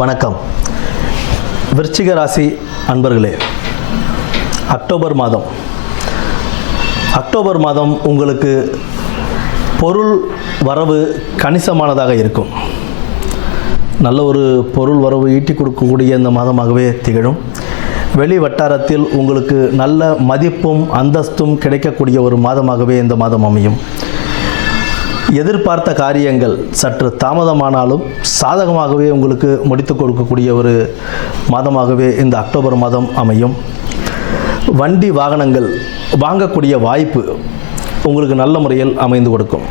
வணக்கம். விருச்சிக ராசி அன்பர்களே அக்டோபர் மாதம். அக்டோபர் மாதம் உங்களுக்கு பொருள் வரவு கணிசமானதாக இருக்கும். நல்ல ஒரு பொருள் வரவு ஈட்டி கொடுக்கக்கூடிய இந்த மாதமாகவே திகழும். வெளி வட்டாரத்தில் உங்களுக்கு நல்ல மதிப்பும் அந்தஸ்தும் கிடைக்கக்கூடிய ஒரு மாதமாகவே இந்த மாதம் அமையும். எதிர்பார்த்த காரியங்கள் சற்று தாமதமானாலும் சாதகமாகவே உங்களுக்கு முடித்து கொடுக்கக்கூடிய ஒரு மாதமாகவே இந்த அக்டோபர் மாதம் அமையும். வண்டி வாகனங்கள் வாங்கக்கூடிய வாய்ப்பு உங்களுக்கு நல்ல முறையில் அமைந்து கொடுக்கும்.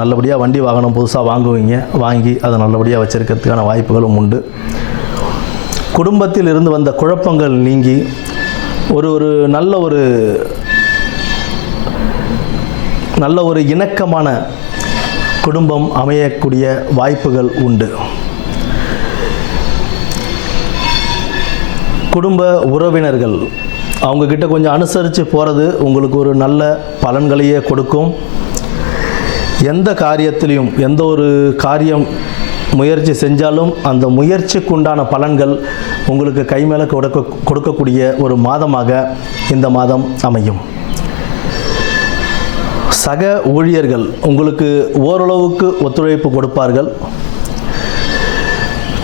நல்லபடியாக வண்டி வாகனம் புதுசாக வாங்குவீங்க வாங்கி அதை நல்லபடியாக வச்சுருக்கிறதுக்கான வாய்ப்புகளும் உண்டு. குடும்பத்தில் இருந்து வந்த குழப்பங்கள் நீங்கி ஒரு ஒரு நல்ல ஒரு நல்ல ஒரு இணக்கமான குடும்பம் அமையக்கூடிய வாய்ப்புகள் உண்டு. குடும்ப உறவினர்கள் அவங்கக்கிட்ட கொஞ்சம் அனுசரித்து போகிறது உங்களுக்கு ஒரு நல்ல பலன்களையே கொடுக்கும். எந்த காரியத்திலையும் எந்த ஒரு காரியம் முயற்சி செஞ்சாலும் அந்த முயற்சிக்கு உண்டான பலன்கள் உங்களுக்கு கை மேலே கொடுக்க கொடுக்கக்கூடிய ஒரு மாதமாக இந்த மாதம் அமையும். சக ஊழியர்கள் உங்களுக்கு ஓரளவுக்கு ஒத்துழைப்பு கொடுப்பார்கள்.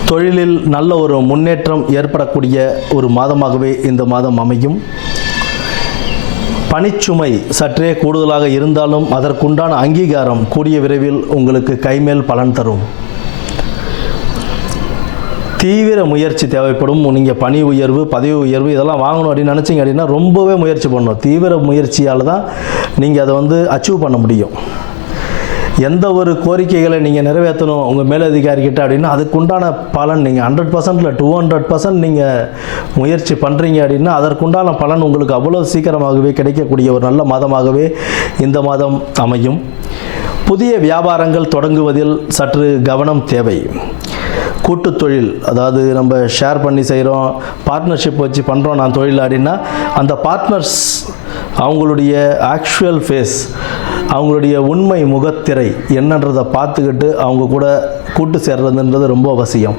தொழிலில் நல்ல ஒரு முன்னேற்றம் ஏற்படக்கூடிய ஒரு மாதமாகவே இந்த மாதம் அமையும். பணிச்சுமை சற்றே கூடுதலாக இருந்தாலும் அதற்குண்டான அங்கீகாரம் கூடிய விரைவில் உங்களுக்கு கைமேல் பலன் தரும். தீவிர முயற்சி தேவைப்படும். நீங்கள் பணி உயர்வு பதவி உயர்வு இதெல்லாம் வாங்கணும் அப்படின்னு நினச்சிங்க அப்படின்னா ரொம்பவே முயற்சி பண்ணணும். தீவிர முயற்சியால் தான் நீங்கள் அதை வந்து அச்சீவ் பண்ண முடியும். எந்த ஒரு கோரிக்கைகளை நீங்கள் நிறைவேற்றணும் உங்கள் மேலதிகாரிக்கிட்ட அப்படின்னா அதுக்குண்டான பலன் நீங்கள் ஹண்ட்ரட் பர்சன்டில் டூ ஹண்ட்ரட் பர்சன்ட் நீங்கள் முயற்சி பண்ணுறீங்க அப்படின்னா அதற்குண்டான பலன் உங்களுக்கு அவ்வளோ சீக்கிரமாகவே கிடைக்கக்கூடிய ஒரு நல்ல மாதமாகவே இந்த மாதம் அமையும். புதிய வியாபாரங்கள் தொடங்குவதில் சற்று கவனம் தேவை. கூட்டு தொழில் அதாவது நம்ம ஷேர் பண்ணி செய்கிறோம் பார்ட்னர்ஷிப் வச்சு பண்ணுறோம் நான் தொழில் அப்படின்னா அந்த பார்ட்னர்ஸ் அவங்களுடைய ஆக்சுவல் ஃபேஸ் அவங்களுடைய உண்மை முகத்திரை என்னன்றதை பார்த்துக்கிட்டு அவங்க கூட கூட்டு சேர்றதுன்றது ரொம்ப அவசியம்.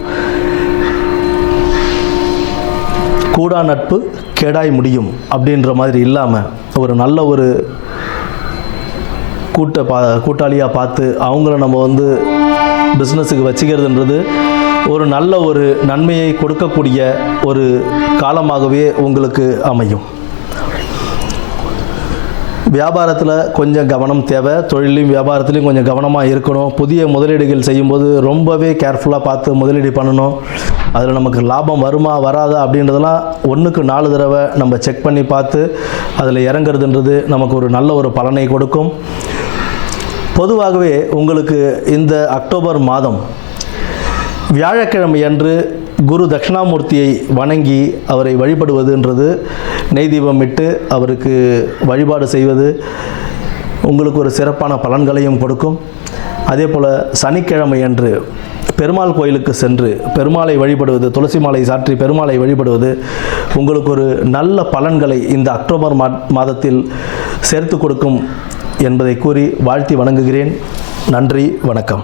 கூடா நட்பு கேடாய் முடியும் அப்படின்ற மாதிரி இல்லாமல் ஒரு நல்ல ஒரு கூட்ட பா கூட்டாளியாக பார்த்து அவங்கள நம்ம வந்து பிஸ்னஸுக்கு வச்சுக்கிறதுன்றது ஒரு நல்ல ஒரு நன்மையை கொடுக்கக்கூடிய ஒரு காலமாகவே உங்களுக்கு அமையும். வியாபாரத்தில் கொஞ்சம் கவனம் தேவை. தொழிலையும் வியாபாரத்துலையும் கொஞ்சம் கவனமாக இருக்கணும். புதிய முதலீடுகள் செய்யும்போது ரொம்பவே கேர்ஃபுல்லாக பார்த்து முதலீடு பண்ணணும். அதில் நமக்கு லாபம் வருமா வராதா அப்படின்றதெல்லாம் ஒன்றுக்கு நாலு தடவை நம்ம செக் பண்ணி பார்த்து அதில் இறங்குறதுன்றது நமக்கு ஒரு நல்ல ஒரு பலனை கொடுக்கும். பொதுவாகவே உங்களுக்கு இந்த அக்டோபர் மாதம் வியாழக்கிழமை அன்று குரு தட்சிணாமூர்த்தியை வணங்கி அவரை வழிபடுவதுன்றது நெய் தீபம் இட்டு அவருக்கு வழிபாடு செய்வது உங்களுக்கு ஒரு சிறப்பான பலன்களையும் கொடுக்கும். அதே போல் சனிக்கிழமை அன்று பெருமாள் கோயிலுக்கு சென்று பெருமாளை வழிபடுவது துளசி மாலை சாற்றி பெருமாளை வழிபடுவது உங்களுக்கு ஒரு நல்ல பலன்களை இந்த அக்டோபர் மா மாதத்தில் சேர்த்து கொடுக்கும் என்பதை கூறி வாழ்த்தி வணங்குகிறேன். நன்றி வணக்கம்.